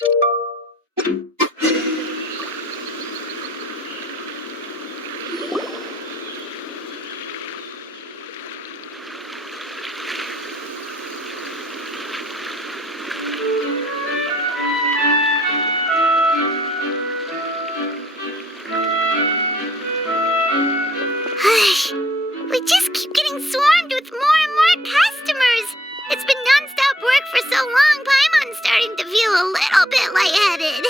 We just keep getting swarmed with more and more customers. It's been non-stop work for so long, Paimon's starting to feel a little bit lightheaded.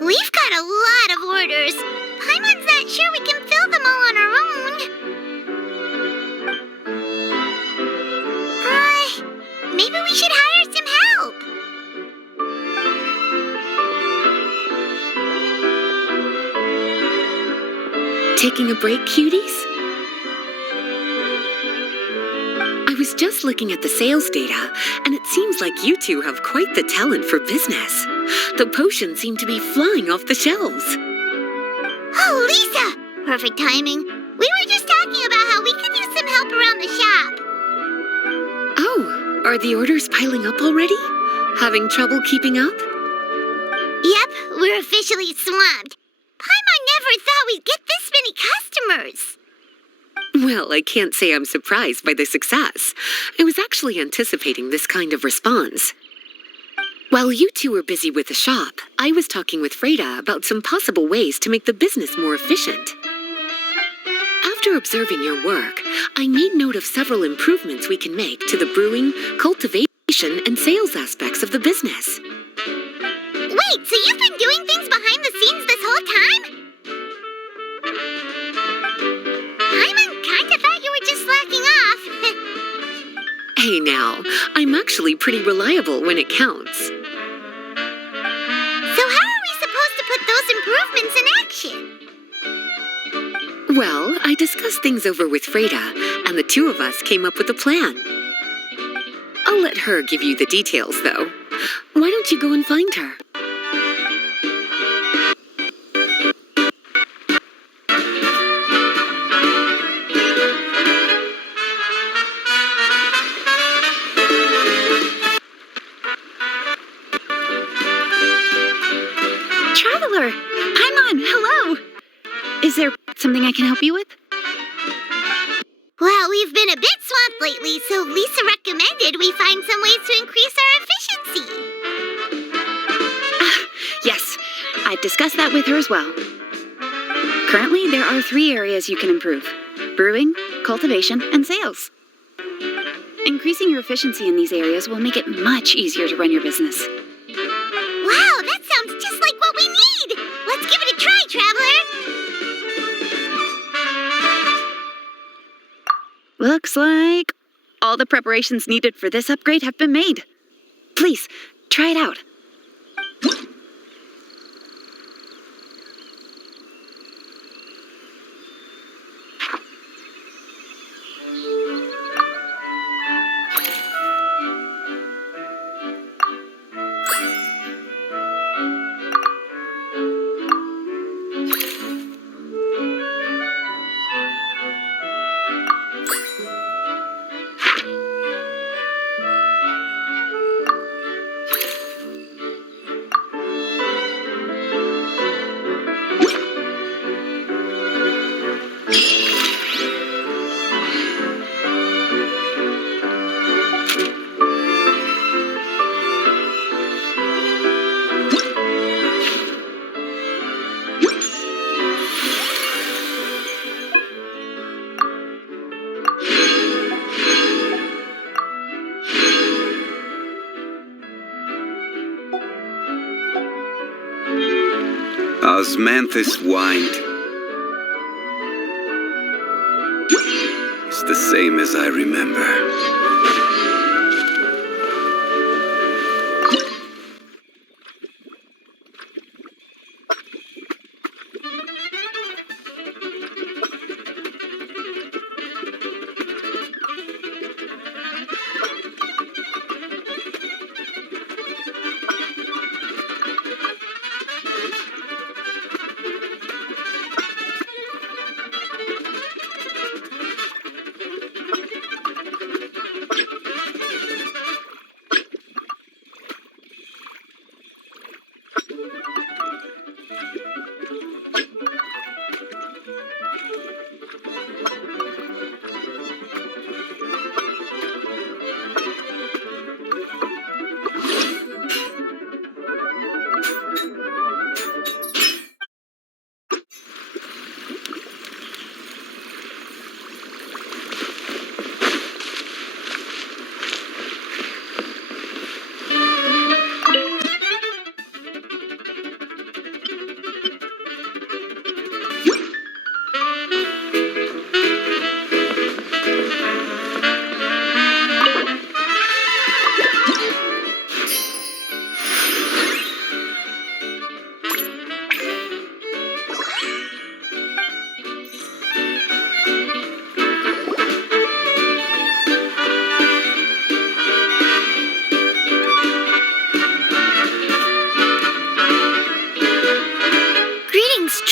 We've got a lot of orders. Paimon's not sure we can fill them all on our own. Maybe we should hire some help. Taking a break, cuties? I was just looking at the sales data, and it seems like you two have quite the talent for business. The potions seem to be flying off the shelves. Oh, Lisa! Perfect timing. We were just talking about how we could use some help around the shop. Oh, are the orders piling up already? Having trouble keeping up? Yep, we're officially swamped. Paimon never thought we'd get this many customers. Well, I can't say I'm surprised by the success. I was actually anticipating this kind of response. While you two were busy with the shop, I was talking with Freda about some possible ways to make the business more efficient. After observing your work, I made note of several improvements we can make to the brewing, cultivation, and sales aspects of the business. Wait, so you've been doing things behind the scenes this whole time? Paimon kinda thought you were just slacking off. Hey now, I'm actually pretty reliable when it counts. So how are we supposed to put those improvements in action? Well, I discussed things over with Freda, and the two of us came up with a plan. I'll let her give you the details, though. Why don't you go and find her? Traveler! Paimon, hello! Is there something I can help you with? Well, we've been a bit swamped lately, so Lisa recommended we find some ways to increase our efficiency. Yes, I've discussed that with her as well. Currently, there are 3 areas you can improve: brewing, cultivation, and sales. Increasing your efficiency in these areas will make it much easier to run your business. Wow, that sounds just like what we need! Let's give it a try, Traveler! Looks like all the preparations needed for this upgrade have been made. Please, try it out. Osmanthus whined. It's the same as I remember.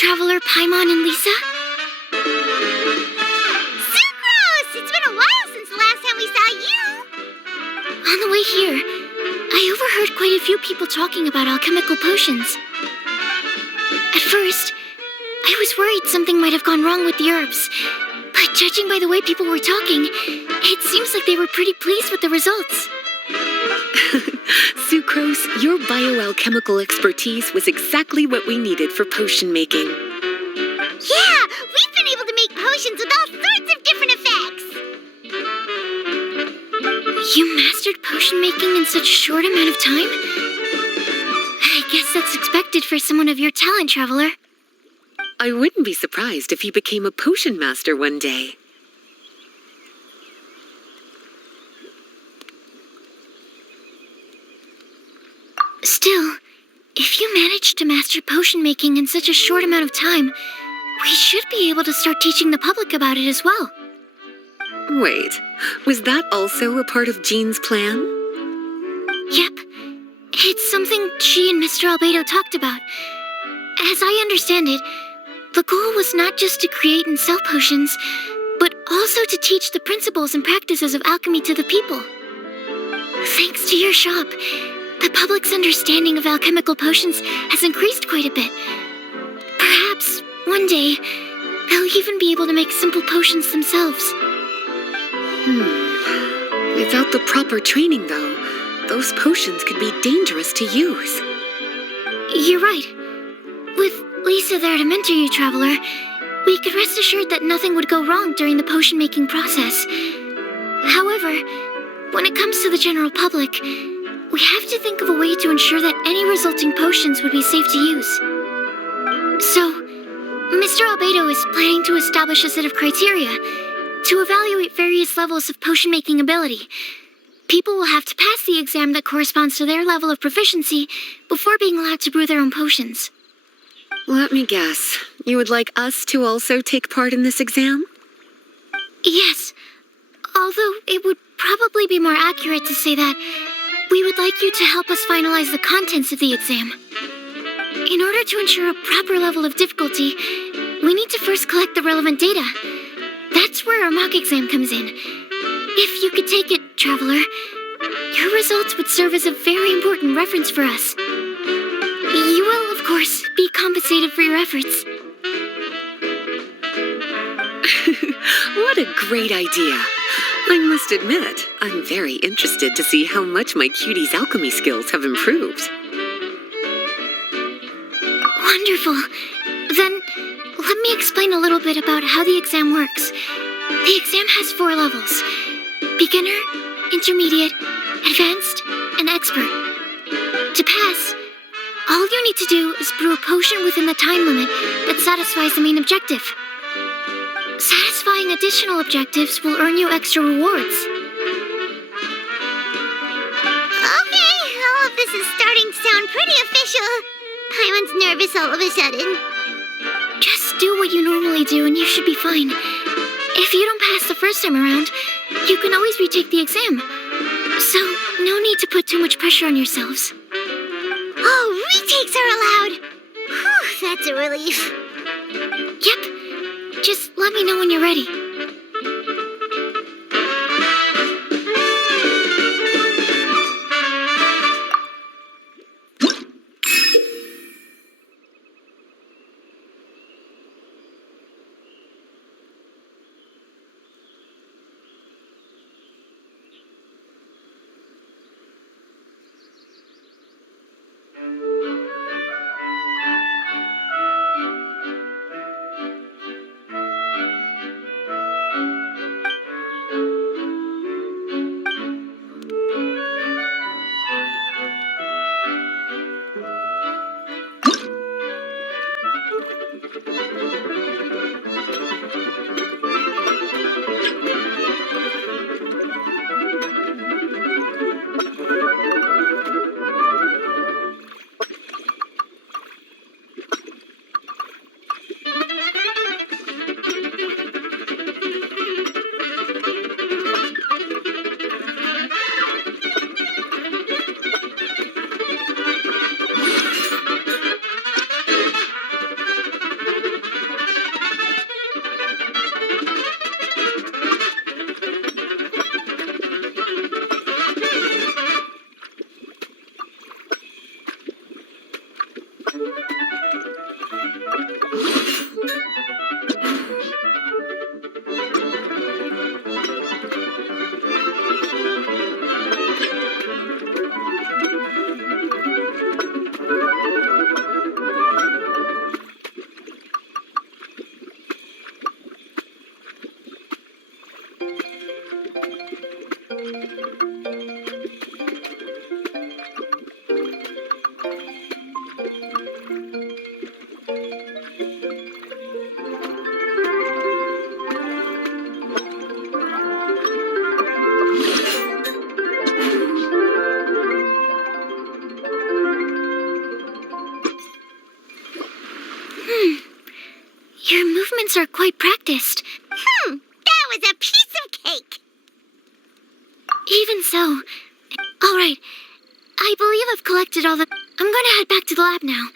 Traveler, Paimon, and Lisa? Sucrose! It's been a while since the last time we saw you! On the way here, I overheard quite a few people talking about alchemical potions. At first, I was worried something might have gone wrong with the herbs, but judging by the way people were talking, it seems like they were pretty pleased with the results. Sucrose, your bioalchemical expertise was exactly what we needed for potion making. Yeah, we've been able to make potions with all sorts of different effects. You mastered potion making in such a short amount of time? I guess that's expected for someone of your talent, Traveler. I wouldn't be surprised if you became a potion master one day. Still, if you managed to master potion making in such a short amount of time, we should be able to start teaching the public about it as well. Wait, was that also a part of Jean's plan? Yep. It's something she and Mr. Albedo talked about. As I understand it, the goal was not just to create and sell potions, but also to teach the principles and practices of alchemy to the people. Thanks to your shop, the public's understanding of alchemical potions has increased quite a bit. Perhaps, one day, they'll even be able to make simple potions themselves. Without the proper training, though, those potions could be dangerous to use. You're right. With Lisa there to mentor you, Traveler, we could rest assured that nothing would go wrong during the potion-making process. However, when it comes to the general public, we have to think of a way to ensure that any resulting potions would be safe to use. So, Mr. Albedo is planning to establish a set of criteria to evaluate various levels of potion-making ability. People will have to pass the exam that corresponds to their level of proficiency before being allowed to brew their own potions. Let me guess, you would like us to also take part in this exam? Yes, although it would probably be more accurate to say that we would like you to help us finalize the contents of the exam. In order to ensure a proper level of difficulty, we need to first collect the relevant data. That's where our mock exam comes in. If you could take it, Traveler, your results would serve as a very important reference for us. You will, of course, be compensated for your efforts. What a great idea. I must admit, I'm very interested to see how much my cutie's alchemy skills have improved. Wonderful. Then, let me explain a little bit about how the exam works. The exam has 4 levels: beginner, intermediate, advanced, and expert. To pass, all you need to do is brew a potion within the time limit that satisfies the main objective. Satisfying additional objectives will earn you extra rewards. Okay, all of this is starting to sound pretty official. Paimon's nervous all of a sudden. Just do what you normally do and you should be fine. If you don't pass the first time around, you can always retake the exam. So, no need to put too much pressure on yourselves. Oh, retakes are allowed! Whew, that's a relief. Yep. Just let me know when you're ready. experiments are quite practiced. That was a piece of cake. Even so. All right. I believe I've collected all the... I'm going to head back to the lab now.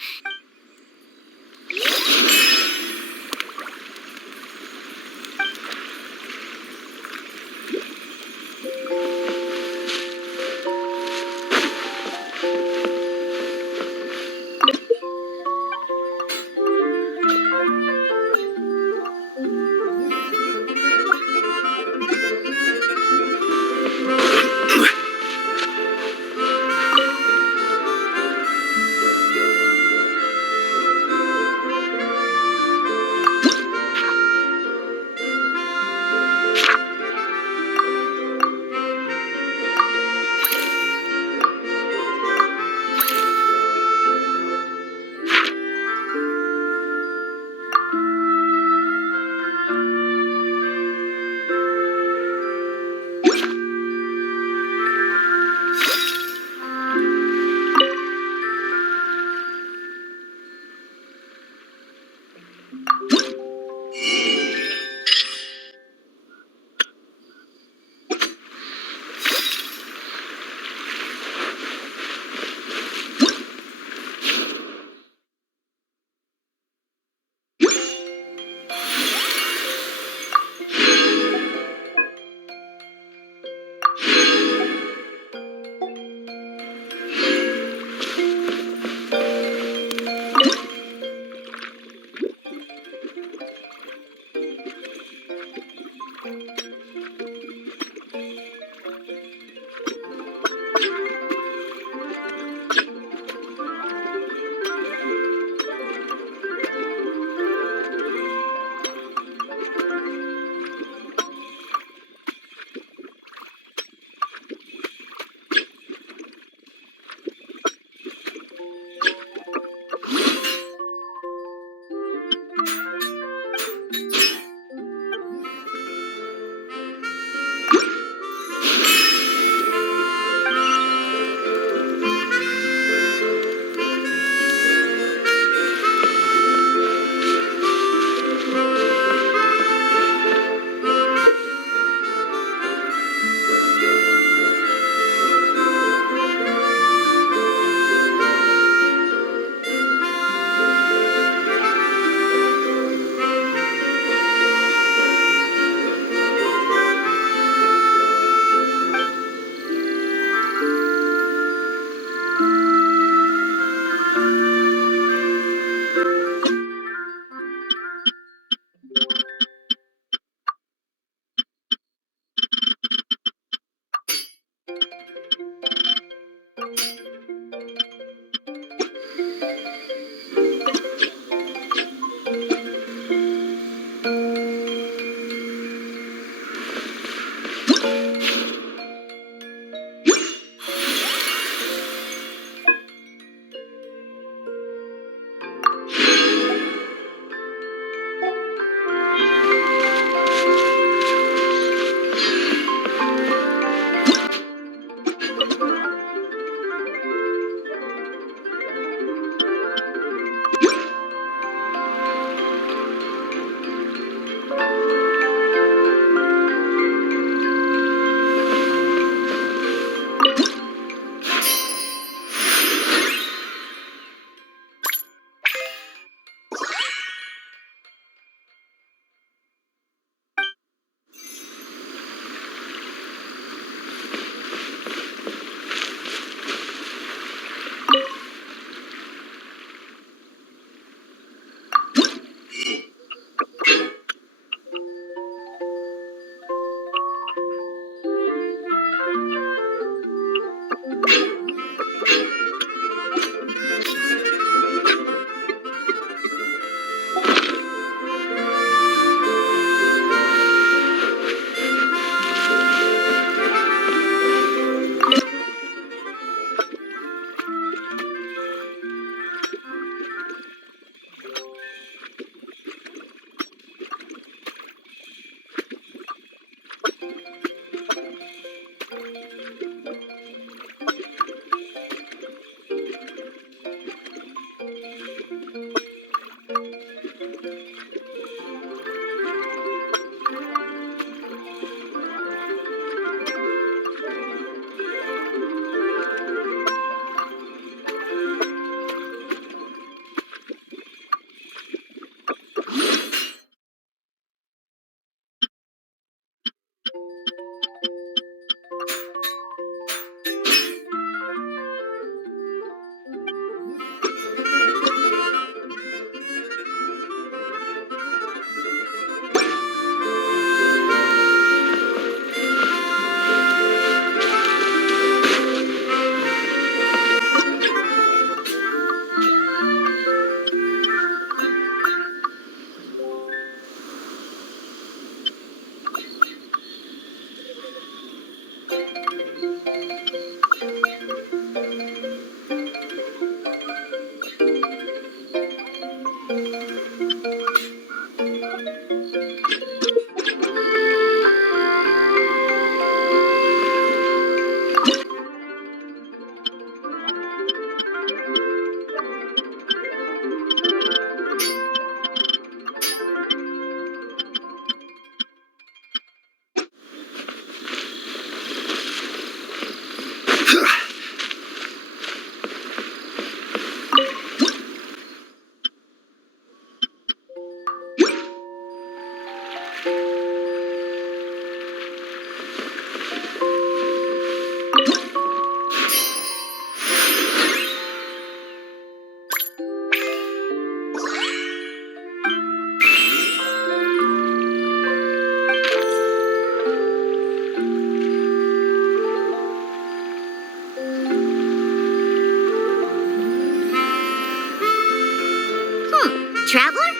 Traveler?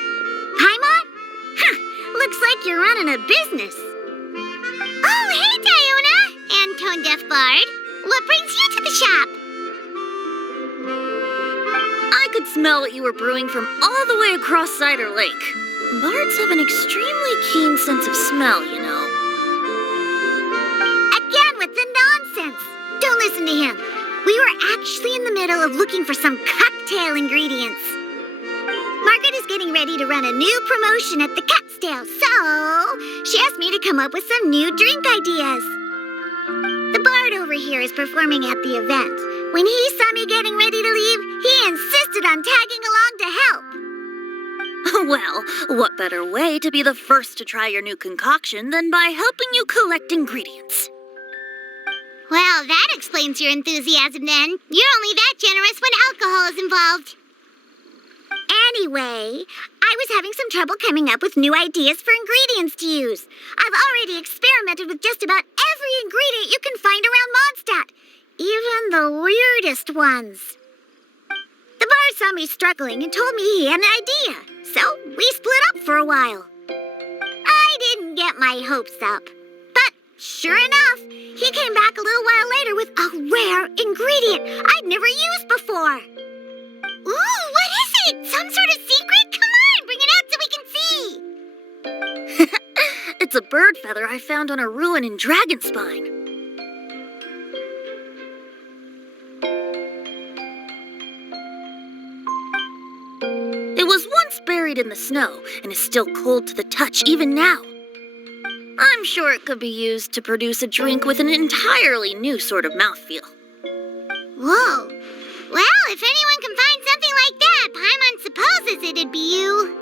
Paimon? Huh, looks like you're running a business. Oh, hey, Diona! And Tone Deaf Bard. What brings you to the shop? I could smell what you were brewing from all the way across Cider Lake. Bards have an extremely keen sense of smell, you know. Again with the nonsense. Don't listen to him. We were actually in the middle of looking for some cocktail ingredients. Margaret is getting ready to run a new promotion at the Catstail, so she asked me to come up with some new drink ideas. The bard over here is performing at the event. When he saw me getting ready to leave, he insisted on tagging along to help. Well, what better way to be the first to try your new concoction than by helping you collect ingredients? Well, that explains your enthusiasm then. You're only that generous when alcohol is involved. Anyway, I was having some trouble coming up with new ideas for ingredients to use. I've already experimented with just about every ingredient you can find around Mondstadt, even the weirdest ones. The bar saw me struggling and told me he had an idea, so we split up for a while. I didn't get my hopes up, but sure enough, he came back a little while later with a rare ingredient I'd never used before. Ooh, what is it? Some sort of secret? Come on, bring it out so we can see. It's a bird feather I found on a ruin in Dragonspine. It was once buried in the snow and is still cold to the touch even now. I'm sure it could be used to produce a drink with an entirely new sort of mouthfeel. Whoa. Well, if anyone can find something like that, Paimon supposes it'd be you.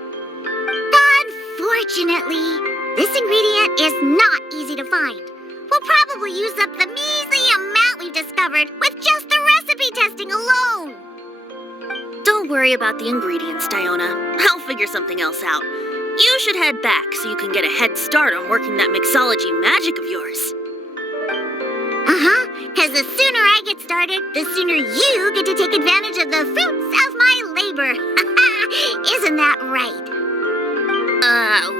Unfortunately, this ingredient is not easy to find. We'll probably use up the measly amount we've discovered with just the recipe testing alone. Don't worry about the ingredients, Diona. I'll figure something else out. You should head back so you can get a head start on working that mixology magic of yours. Because the sooner I get started, the sooner you get to take advantage of the fruits of my labor. Isn't that right?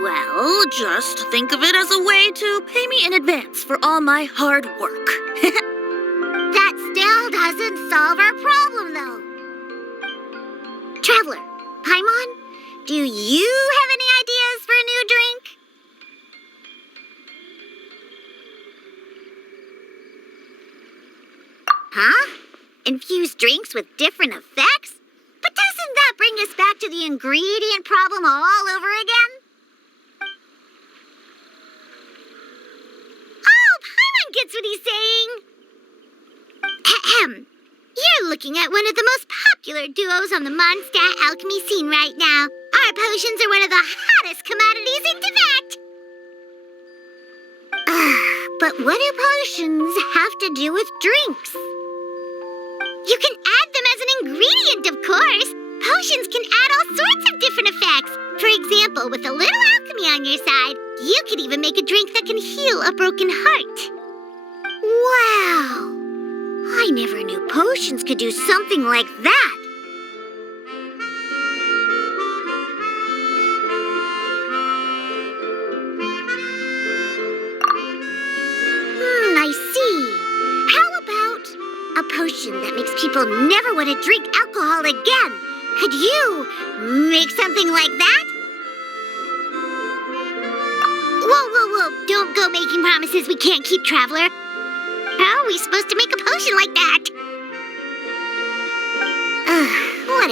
Well, just think of it as a way to pay me in advance for all my hard work. That still doesn't solve our problem, though. Traveler, Paimon, do you have any ideas for a new drink? Huh? Infused drinks with different effects? But doesn't that bring us back to the ingredient problem all over again? Oh, Paimon gets what he's saying. Ahem. You're looking at one of the most popular duos on the Mondstadt alchemy scene right now. Our potions are one of the hottest commodities in Tibet. But what do potions have to do with drinks? You can add them as an ingredient, of course. Potions can add all sorts of different effects. For example, with a little alchemy on your side, you could even make a drink that can heal a broken heart. Wow! I never knew potions could do something like that. I see. How about a potion that makes people never want to drink alcohol again? Could you make something like that? Whoa. Don't go making promises we can't keep, Traveler. How are we supposed to make a potion like that?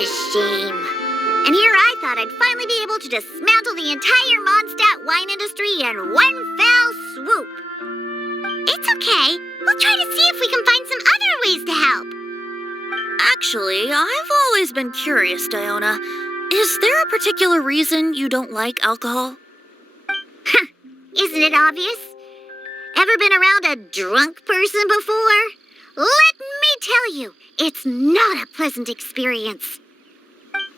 a shame. And here I thought I'd finally be able to dismantle the entire Mondstadt wine industry in one fell swoop. It's okay. We'll try to see if we can find some other ways to help. Actually, I've always been curious, Diona. Is there a particular reason you don't like alcohol? Isn't it obvious? Ever been around a drunk person before? Let me tell you, it's not a pleasant experience.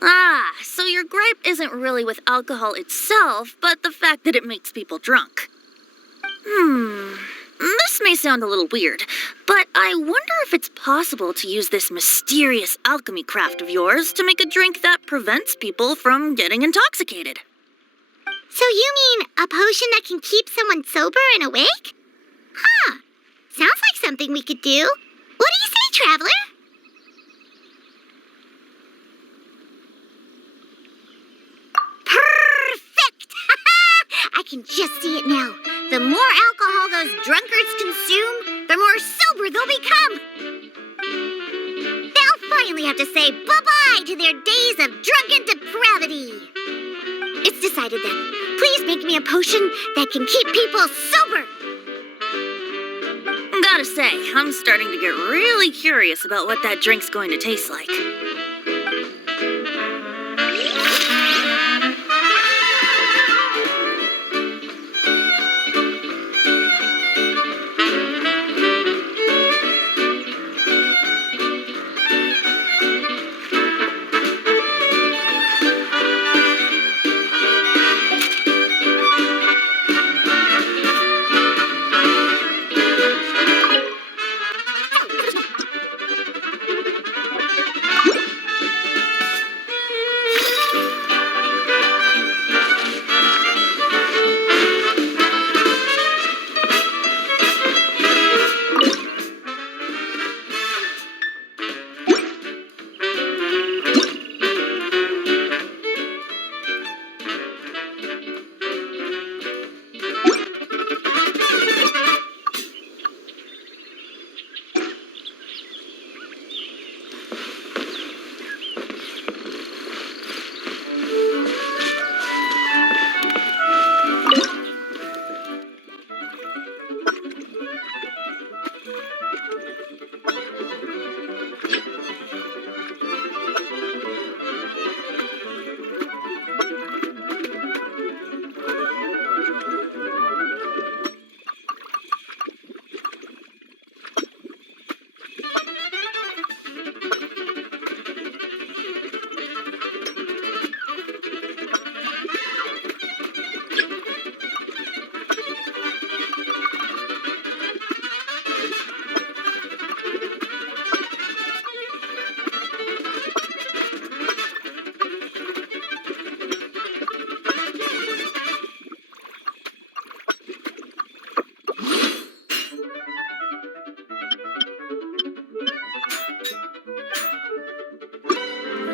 Ah, so your gripe isn't really with alcohol itself, but the fact that it makes people drunk. This may sound a little weird, but I wonder if it's possible to use this mysterious alchemy craft of yours to make a drink that prevents people from getting intoxicated. So you mean a potion that can keep someone sober and awake? Huh. Sounds like something we could do. What do you say, Traveler? Perfect! I can just see it now. The more alcohol those drunkards consume, the more sober they'll become. They'll finally have to say bye-bye to their days of drunken depravity. It's decided then. Please make me a potion that can keep people sober. Gotta say, I'm starting to get really curious about what that drink's going to taste like.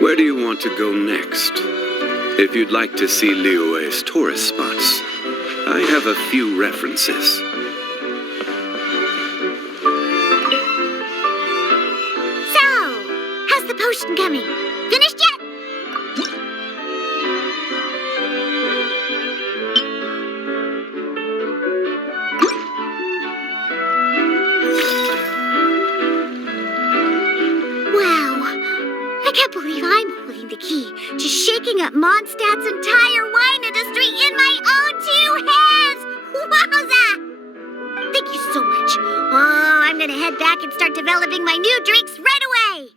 Where do you want to go next? If you'd like to see Liyue's tourist spots, I have a few references. So, how's the potion coming? Finished yet? I can't believe I'm holding the key to shaking up Mondstadt's entire wine industry in my own two hands! Wowza! Thank you so much. Oh, I'm gonna head back and start developing my new drinks right away.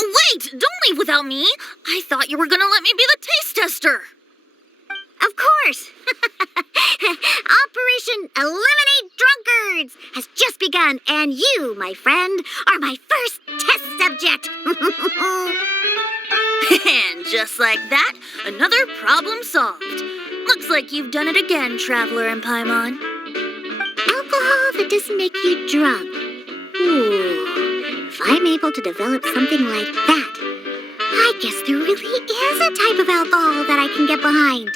Wait! Don't leave without me! I thought you were gonna let me be the taste tester! Of course! Operation Eliminate Drunkards has just begun, and you, my friend, are my first test subject. And just like that, another problem solved. Looks like you've done it again, Traveler and Paimon. Alcohol that doesn't make you drunk. Ooh, if I'm able to develop something like that, I guess there really is a type of alcohol that I can get behind.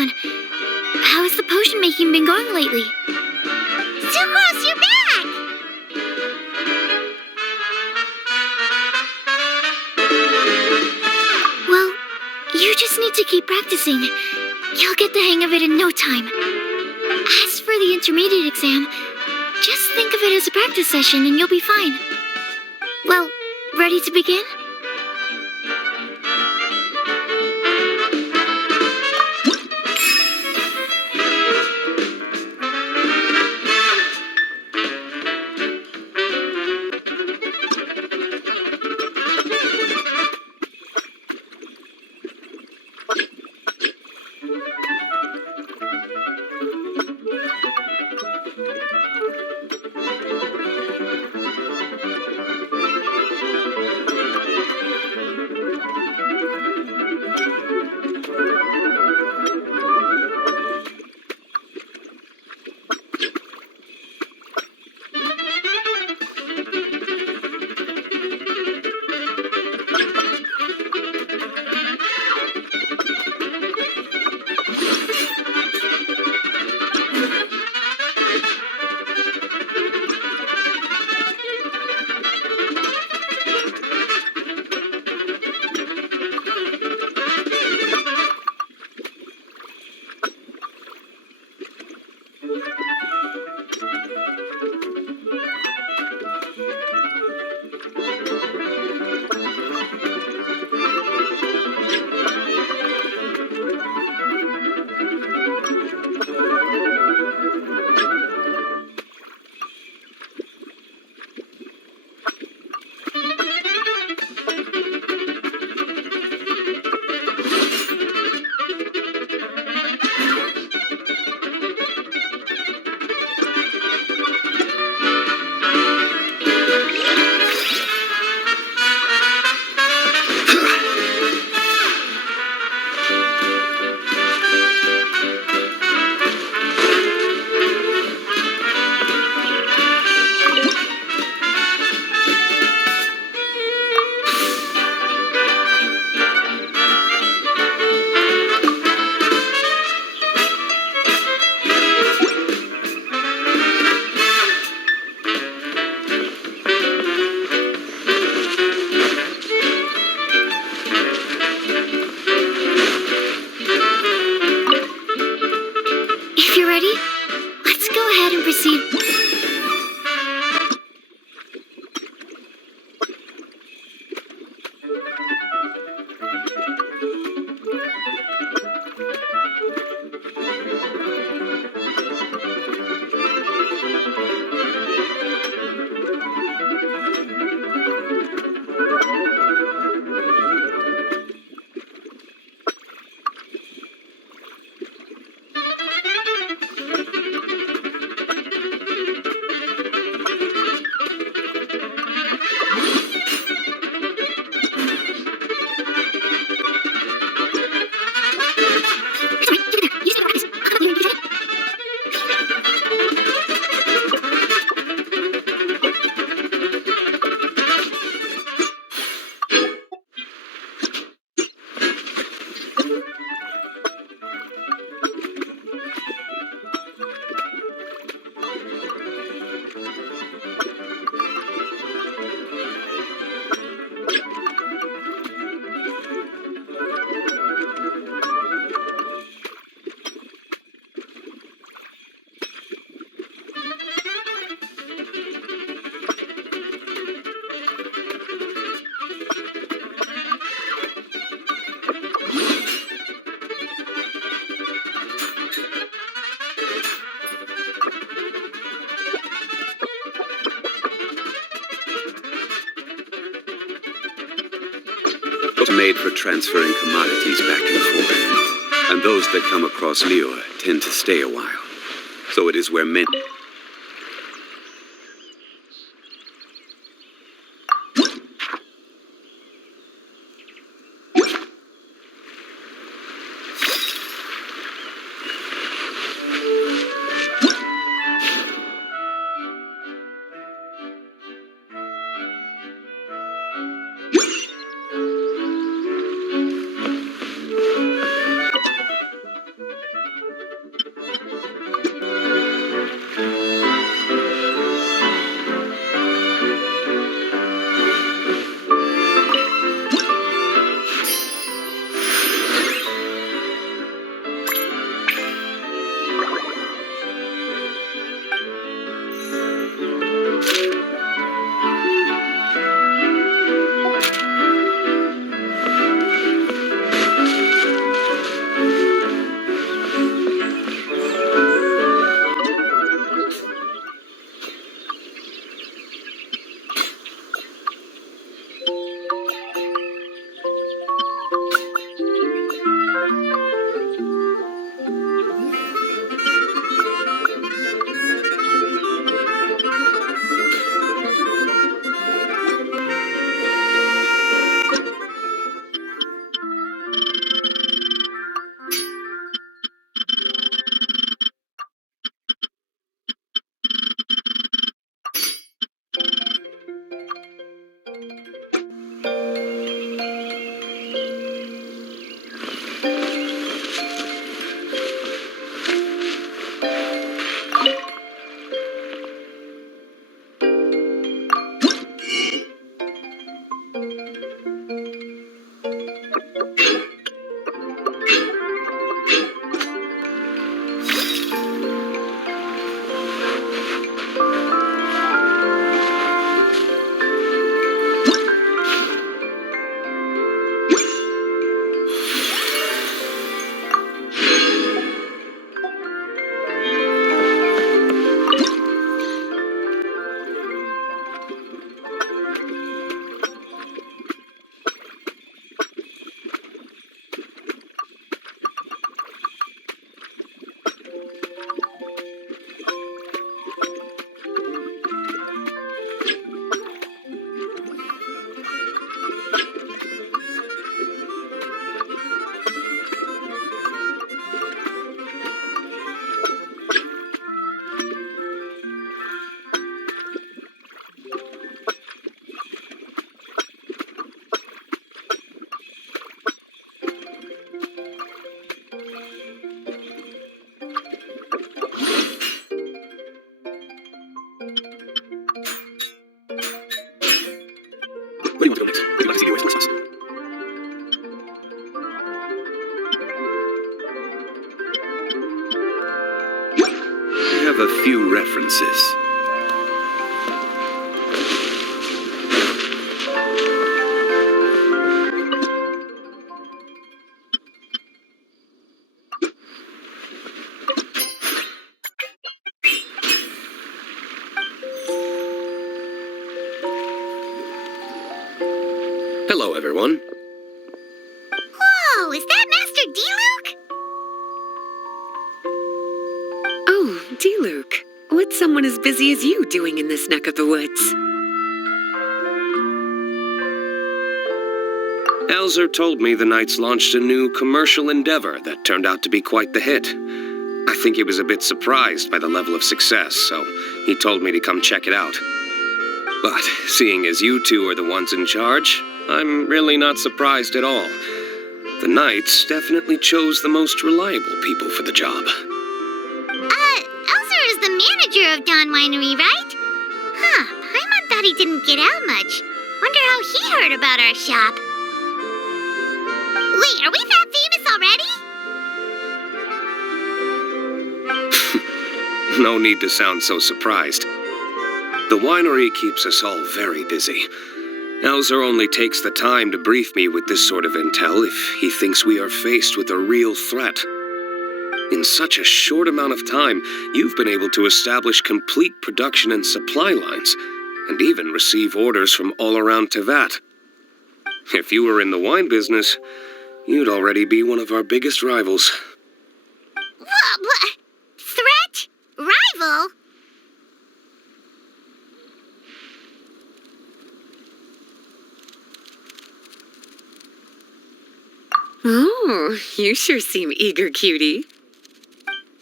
on. How has the potion making been going lately? Sucrose, you're back! Well, you just need to keep practicing. You'll get the hang of it in no time. As for the intermediate exam, just think of it as a practice session and you'll be fine. Well, ready to begin? If you're ready, let's go ahead and proceed. Made for transferring commodities back and forth. And those that come across Liyue tend to stay a while. So it is where men... have a few references. Hello, everyone. Whoa, is that Master D-Luke? Oh, D-Luke. What's someone as busy as you doing in this neck of the woods? Elzer told me the Knights launched a new commercial endeavor that turned out to be quite the hit. I think he was a bit surprised by the level of success, so he told me to come check it out. But seeing as you two are the ones in charge, I'm really not surprised at all. The Knights definitely chose the most reliable people for the job. Elzer is the manager of Dawn Winery, right? Huh, Paimon thought he didn't get out much. Wonder how he heard about our shop. Wait, are we that famous already? No need to sound so surprised. The winery keeps us all very busy. Elzer only takes the time to brief me with this sort of intel if he thinks we are faced with a real threat. In such a short amount of time, you've been able to establish complete production and supply lines, and even receive orders from all around Tevat. If you were in the wine business, you'd already be one of our biggest rivals. What? Threat? Rival? Oh, you sure seem eager, cutie.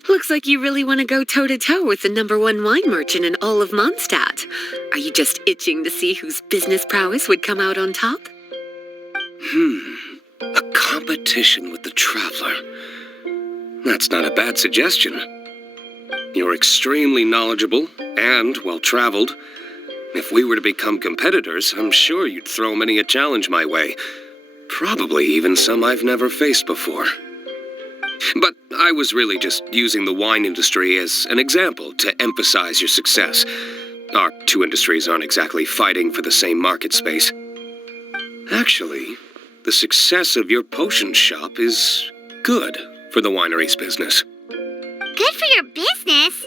Looks like you really want to go toe-to-toe with the #1 wine merchant in all of Mondstadt. Are you just itching to see whose business prowess would come out on top? A competition with the Traveler. That's not a bad suggestion. You're extremely knowledgeable and well-traveled. If we were to become competitors, I'm sure you'd throw many a challenge my way. Probably even some I've never faced before. But I was really just using the wine industry as an example to emphasize your success. Our two industries aren't exactly fighting for the same market space. Actually, the success of your potion shop is good for the winery's business. Good for your business?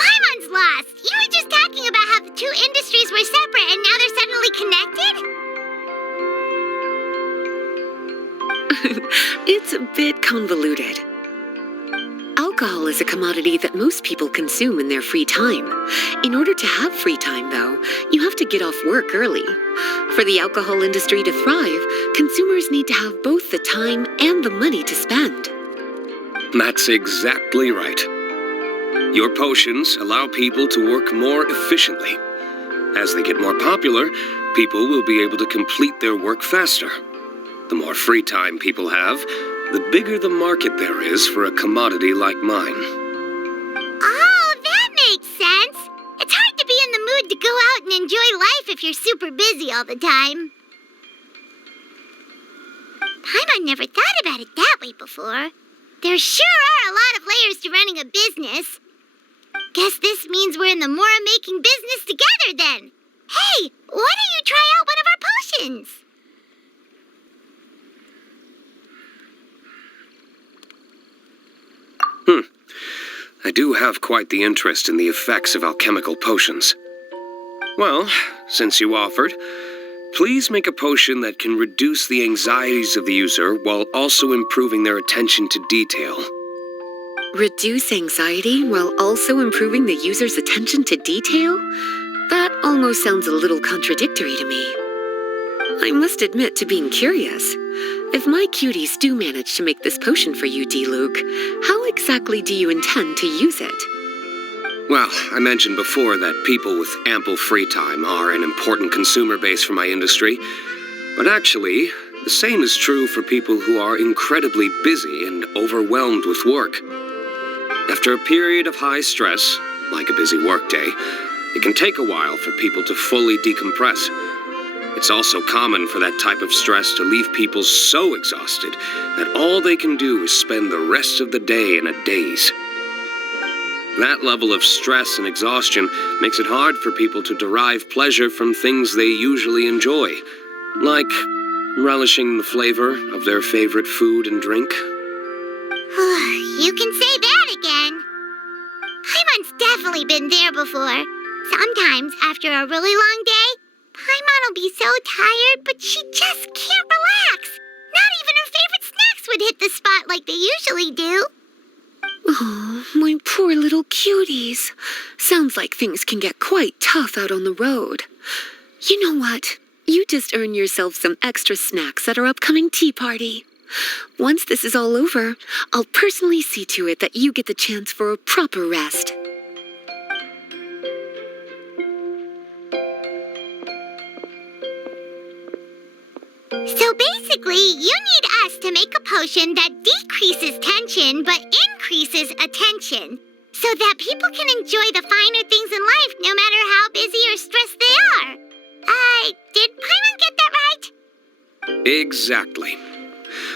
Paimon's lost. You were just talking about how the two industries were separate and now they're suddenly connected? It's a bit convoluted. Alcohol is a commodity that most people consume in their free time. In order to have free time, though, you have to get off work early. For the alcohol industry to thrive, consumers need to have both the time and the money to spend. That's exactly right. Your potions allow people to work more efficiently. As they get more popular, people will be able to complete their work faster. The more free time people have, the bigger the market there is for a commodity like mine. Oh, that makes sense. It's hard to be in the mood to go out and enjoy life if you're super busy all the time. Paimon never thought about it that way before. There sure are a lot of layers to running a business. Guess this means we're in the Mora-making business together then. Hey, why don't you try out one of our potions? I do have quite the interest in the effects of alchemical potions. Well, since you offered, please make a potion that can reduce the anxieties of the user while also improving their attention to detail. Reduce anxiety while also improving the user's attention to detail? That almost sounds a little contradictory to me. I must admit to being curious. If my cuties do manage to make this potion for you, D-Luke, how exactly do you intend to use it? Well, I mentioned before that people with ample free time are an important consumer base for my industry. But actually, the same is true for people who are incredibly busy and overwhelmed with work. After a period of high stress, like a busy workday, it can take a while for people to fully decompress. It's also common for that type of stress to leave people so exhausted that all they can do is spend the rest of the day in a daze. That level of stress and exhaustion makes it hard for people to derive pleasure from things they usually enjoy, like relishing the flavor of their favorite food and drink. You can say that again. I've once definitely been there before. Sometimes, after a really long day, Paimon will be so tired, but she just can't relax. Not even her favorite snacks would hit the spot like they usually do. Oh, my poor little cuties. Sounds like things can get quite tough out on the road. You know what? You just earn yourself some extra snacks at our upcoming tea party. Once this is all over, I'll personally see to it that you get the chance for a proper rest. So basically, you need us to make a potion that decreases tension but increases attention, so that people can enjoy the finer things in life no matter how busy or stressed they are. Did Paimon get that right? Exactly.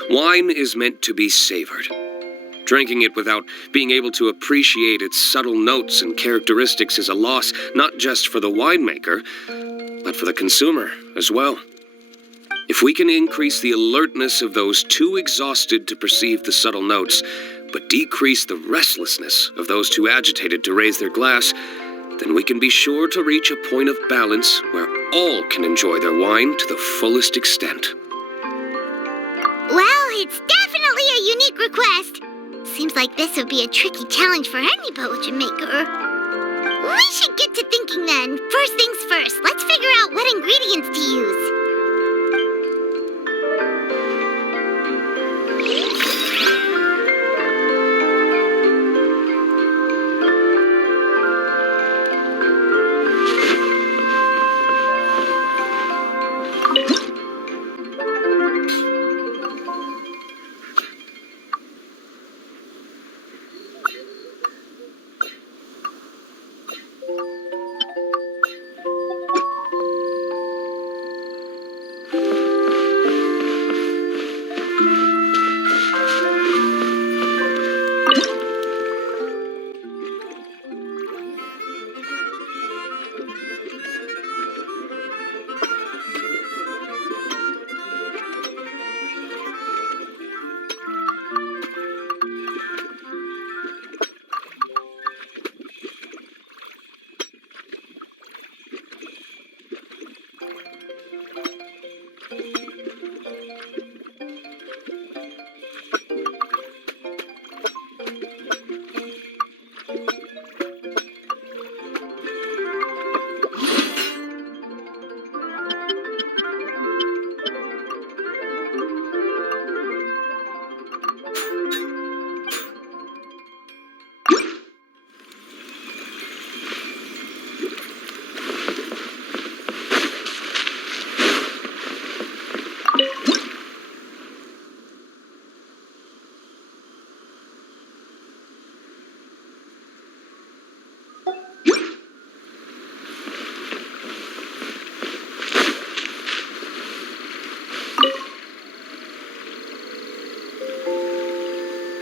Wine is meant to be savored. Drinking it without being able to appreciate its subtle notes and characteristics is a loss not just for the winemaker, but for the consumer as well. If we can increase the alertness of those too exhausted to perceive the subtle notes, but decrease the restlessness of those too agitated to raise their glass, then we can be sure to reach a point of balance where all can enjoy their wine to the fullest extent. Well, it's definitely a unique request. Seems like this would be a tricky challenge for any potion maker. We should get to thinking then. First things first, let's figure out what ingredients to use.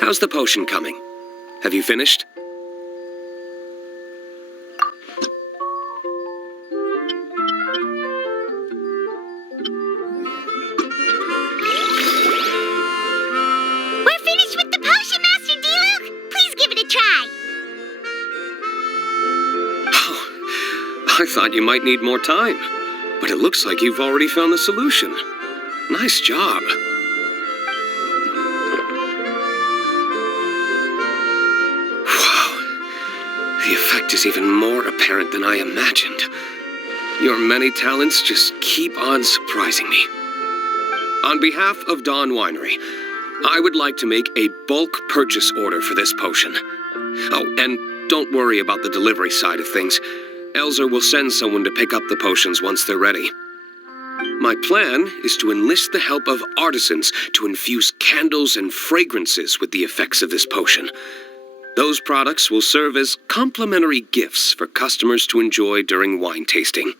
How's the potion coming? Have you finished? We're finished with the potion, Master D-Luke. Please give it a try. Oh, I thought you might need more time, but it looks like you've already found the solution. Nice job. The effect is even more apparent than I imagined. Your many talents just keep on surprising me. On behalf of Dawn Winery, I would like to make a bulk purchase order for this potion. Oh, and don't worry about the delivery side of things. Elzer will send someone to pick up the potions once they're ready. My plan is to enlist the help of artisans to infuse candles and fragrances with the effects of this potion. Those products will serve as complimentary gifts for customers to enjoy during wine tasting.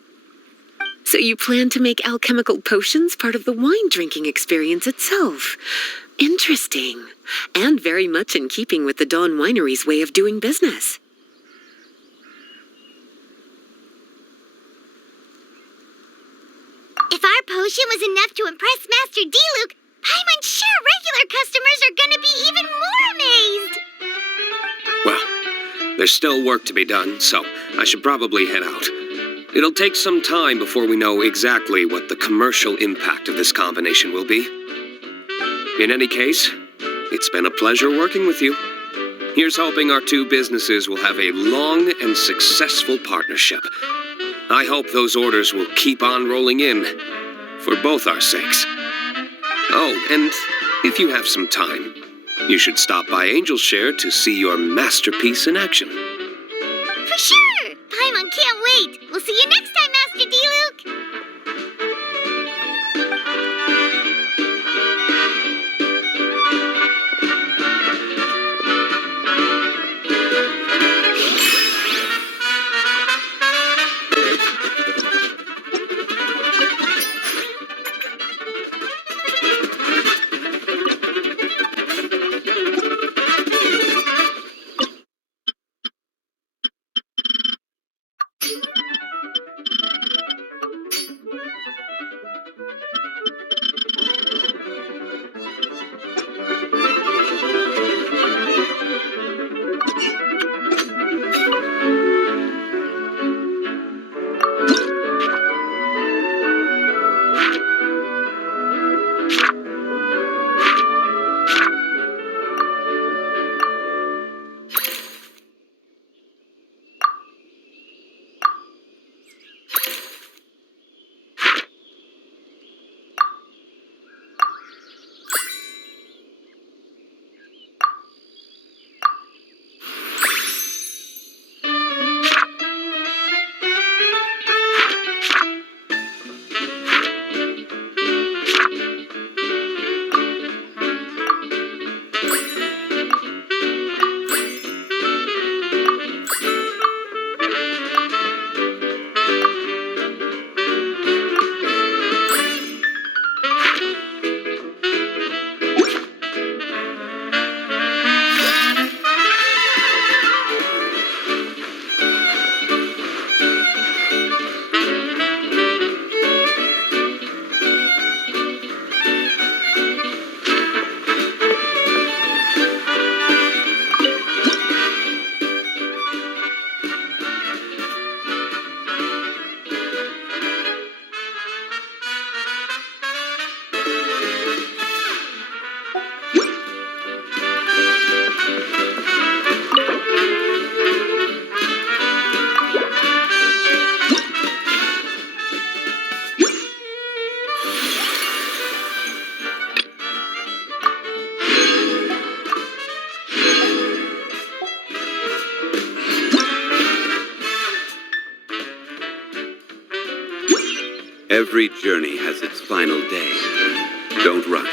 So you plan to make alchemical potions part of the wine drinking experience itself. Interesting. And very much in keeping with the Dawn Winery's way of doing business. If our potion was enough to impress Master Diluc, Paimon's sure regular customers are gonna be even more amazed! Well, there's still work to be done, so I should probably head out. It'll take some time before we know exactly what the commercial impact of this combination will be. In any case, it's been a pleasure working with you. Here's hoping our two businesses will have a long and successful partnership. I hope those orders will keep on rolling in, for both our sakes. Oh, and if you have some time, you should stop by Angel's Share to see your masterpiece in action. For sure! Paimon can't wait! We'll see you next time, Master Diluc! Every journey has its final day. Don't rush.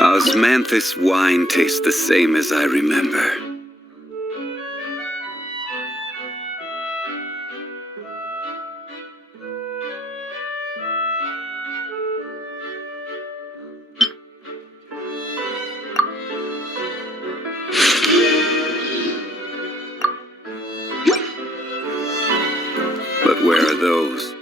Osmanthus wine tastes the same as I remember. But where are those?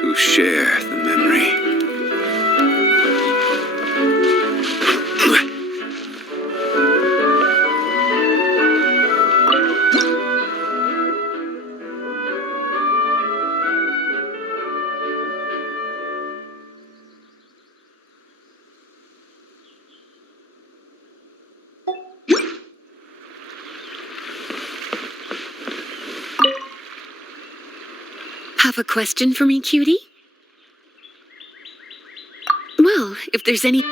Who share the memory. Have a question for me, cutie? Well, if there's any...